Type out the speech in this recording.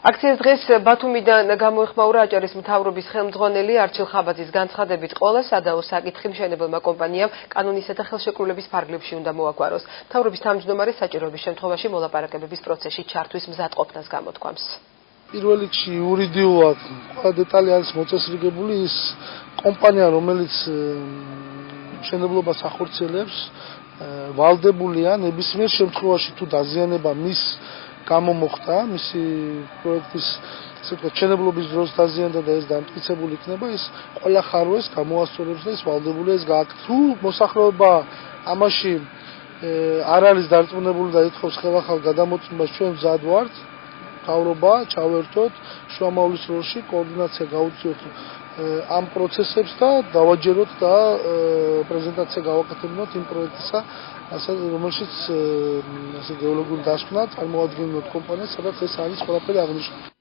აქციას დღეს ბათუმიდან გამოიხმაურა აჭარის მთავრობის ხელმძღვანელი არჩილ ხაბაძის განცხადებით, ყველა სადაო საკითხი მშენებელმა კომპანიამ კანონისა და ხელშეკრულების ფარგლებში უნდა მოაგვაროს. მთავრობის თავმჯდომარე საჭიროების შემთხვევაში მოლაპარაკებების პროცესში ჩართვის მზადყოფნას გამოთქვამს. პირველ რიგში იურიდიულად ყველა დეტალი არის მოწესრიგებული, ის კომპანია, რომელიც მშენებლობას ახორციელებს, ვალდებულია ნებისმიერ შემთხვევაში თუ დაზიანება მის გამო მოხდა, მისი პროექტის მშენებლობის დროს დაზიანდა და ეს დამტკიცებული იქნება, ის ყველა ხარვეს გამოასწორებს და ის ვალდებულია ეს გააკეთოს. თუ მოსახლეობა ამაში არ არის დარწმუნებული და ითხოვს ხელახალ გადამოწმებას, ჩვენ მზად ვართ, მთავრობა ჩავერთოთ შუამავლის როლში, კოორდინაცია გავუწიოთ ამ პროცესებს და დავაჯეროთ და პრეზენტაცია გავაკეთებინოთ იმ პროექტისა, რომელშიც გეოლოგიური დასკვნა წარმოადგენთ კომპანიას, სადაც ეს არის ყველაფერი აღნიშნული.